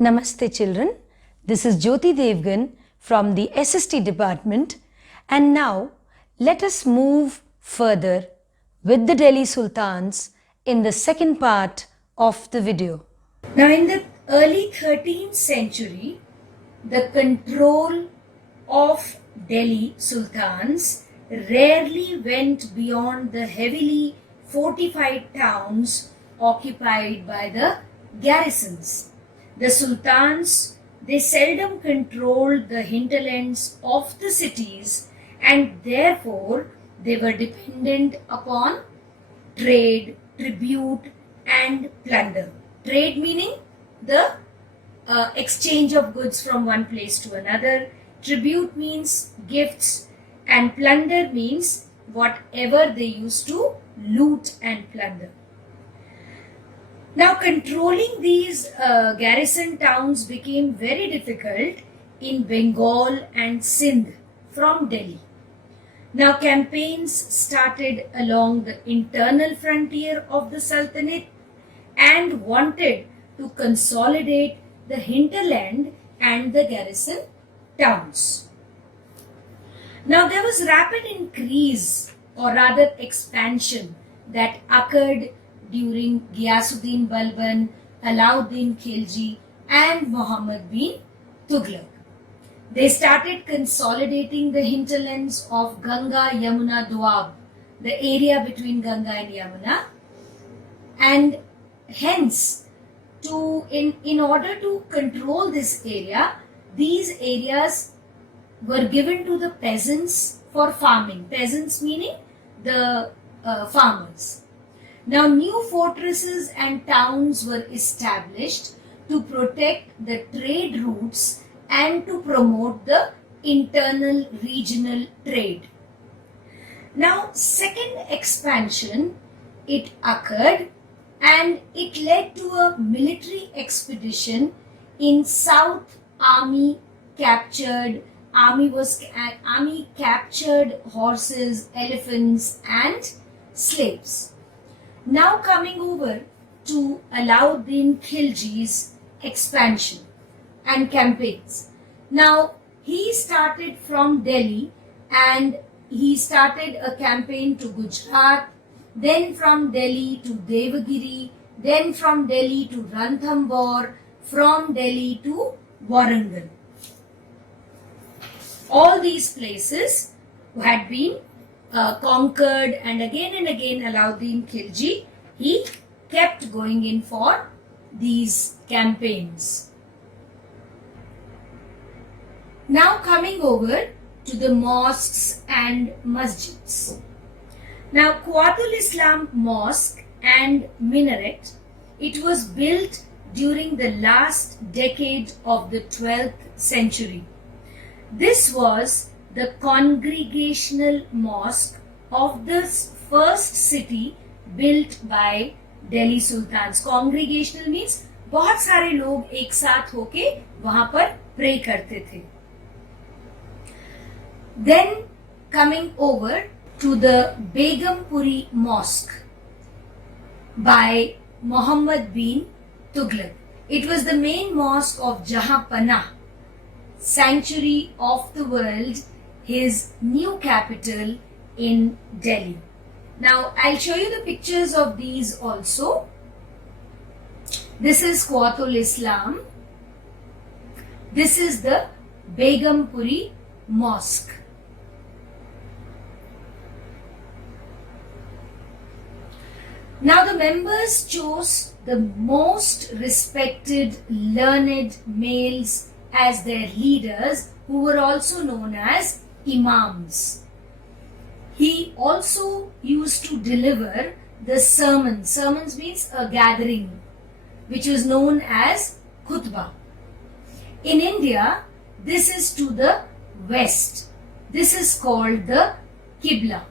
Namaste children, this is Jyoti Devgan from the SST department, and now let us move further with the Delhi Sultans in the second part of the video. Now in the early 13th century, the control of Delhi Sultans rarely went beyond the heavily fortified towns occupied by the garrisons. The sultans, they seldom controlled the hinterlands of the cities, and therefore they were dependent upon trade, tribute and plunder. Trade meaning the exchange of goods from one place to another. Tribute means gifts, and plunder means whatever they used to loot and plunder. Now, controlling these garrison towns became very difficult in Bengal and Sindh from Delhi. Now, campaigns started along the internal frontier of the Sultanate and wanted to consolidate the hinterland and the garrison towns. Now, there was rapid increase or rather expansion that occurred during Ghiyasuddin Balban, Alauddin Khilji and Muhammad bin Tughlaq. They started consolidating the hinterlands of Ganga, Yamuna, Doab, the area between Ganga and Yamuna, and hence in order to control this area, these areas were given to the peasants for farming. Peasants meaning the farmers. Now, new fortresses and towns were established to protect the trade routes and to promote the internal regional trade. Now, second expansion, it occurred and it led to a military expedition in South. Army captured horses, elephants and slaves. Now coming over to Alauddin Khilji's expansion and campaigns. Now he started from Delhi and he started a campaign to Gujarat, then from Delhi to Devagiri, then from Delhi to Ranthambore, from Delhi to Warangal. All these places had been conquered, and again Alauddin Khilji, he kept going in for these campaigns. Now coming over to the mosques and masjids. Now Quwwatul Islam Mosque and Minaret, it was built during the last decade of the 12th century. This was the congregational mosque of the first city built by Delhi Sultans. Congregational means बहुत सारे लोग एक साथ होके वहां पर pray करते थे. Then coming over to the Begumpuri Mosque by Muhammad bin Tughlaq. It was the main mosque of Jahanpanah, sanctuary of the world, his new capital in Delhi. Now I'll show you the pictures of these also. This is Quwwatul Islam. This is the Begumpuri Mosque. Now the members chose the most respected learned males as their leaders, who were also known as imams. He also used to deliver the sermon. Sermons means a gathering, which was known as khutbah. In India, this is to the west. This is called the Qibla.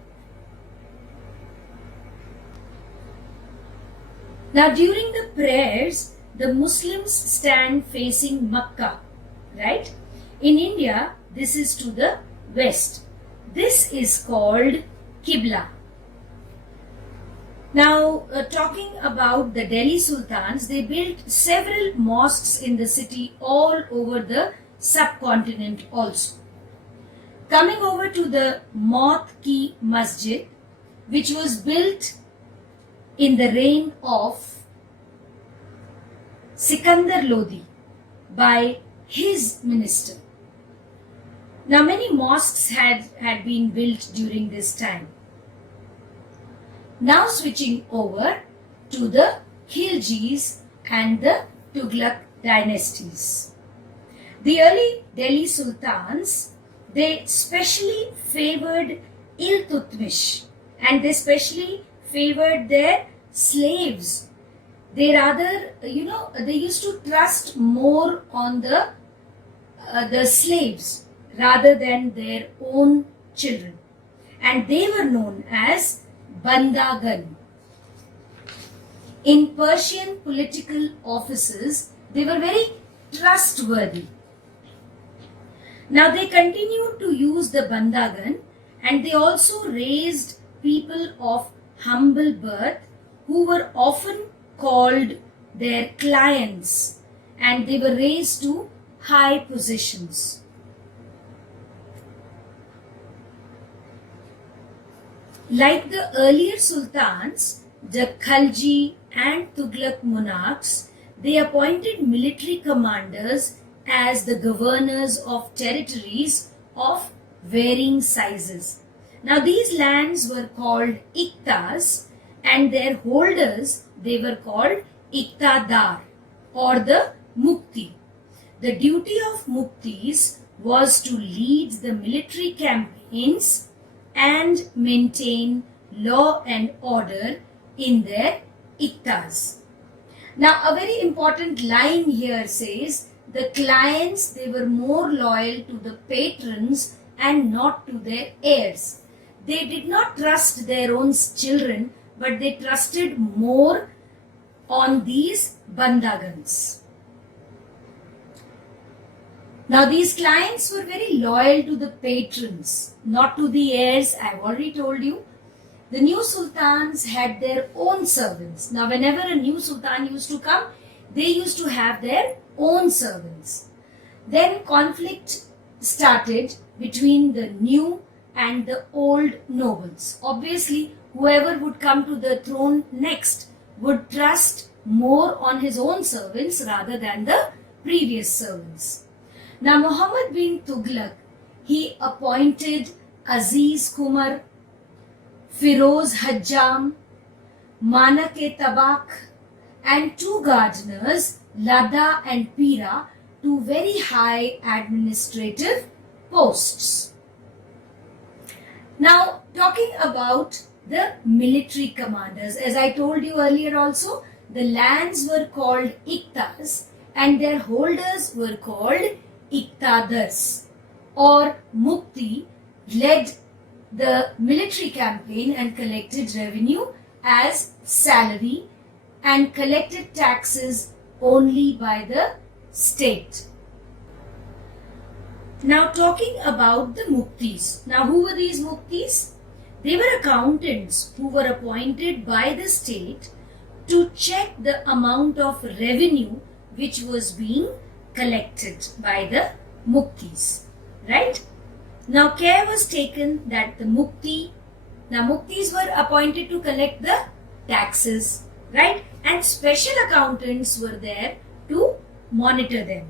Now during the prayers, the Muslims stand facing Makkah, right? In India, this is to the west. This is called Qibla. Now, talking about the Delhi Sultans, they built several mosques in the city all over the subcontinent also. Coming over to the Maut Ki Masjid, which was built in the reign of Sikandar Lodi by his minister. Now, many mosques had been built during this time. Now, switching over to the Khiljis and the Tughlaq dynasties. The early Delhi Sultans, they specially favored Iltutmish and they specially favored their slaves. They rather, they used to trust more on the slaves rather than their own children. And they were known as Bandagan. In Persian political offices, they were very trustworthy. Now they continued to use the Bandagan and they also raised people of humble birth who were often called their clients and they were raised to high positions. Like the earlier sultans, the Khalji and Tughlaq monarchs, they appointed military commanders as the governors of territories of varying sizes. Now these lands were called Iktas and their holders, they were called Iktadar or the Mukti. The duty of Muktis was to lead the military campaigns and maintain law and order in their Iktas. Now a very important line here says, the clients, they were more loyal to the patrons and not to their heirs. They did not trust their own children, but they trusted more on these Bandagans. Now these clients were very loyal to the patrons, not to the heirs. I've already told you. The new sultans had their own servants. Now whenever a new sultan used to come, they used to have their own servants. Then conflict started between the new and the old nobles. Obviously, whoever would come to the throne next would trust more on his own servants rather than the previous servants. Now Muhammad bin Tughlaq, he appointed Aziz Kumar, Firoz Hajjam, Manak-e-Tabak and two gardeners, Lada and Pira, to very high administrative posts. Now talking about the military commanders, as I told you earlier also, the lands were called Iktas and their holders were called Iktadars or Mukti, led the military campaign and collected revenue as salary and collected taxes only by the state. Now talking about the Muktis. Now who were these Muktis? They were accountants who were appointed by the state to check the amount of revenue which was being collected by the Muktis, right? Now care was taken that the Muktis were appointed to collect the taxes, right? And special accountants were there to monitor them.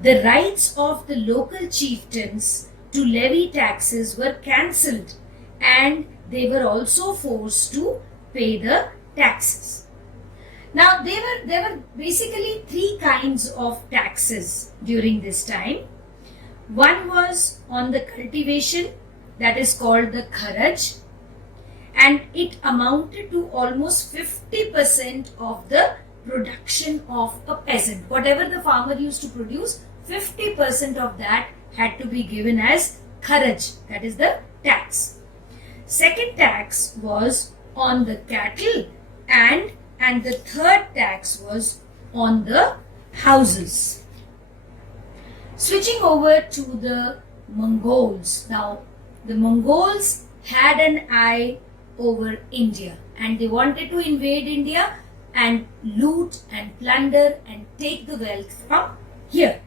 The rights of the local chieftains to levy taxes were cancelled and they were also forced to pay the taxes. Now there were basically three kinds of taxes during this time. One was on the cultivation, that is called the kharaj, and it amounted to almost 50% of the production of a peasant. Whatever the farmer used to produce, 50% of that had to be given as kharaj, that is the tax. Second tax was on the cattle and the third tax was on the houses. Switching over to the Mongols. Now, the Mongols had an eye over India, and they wanted to invade India and loot and plunder and take the wealth from here.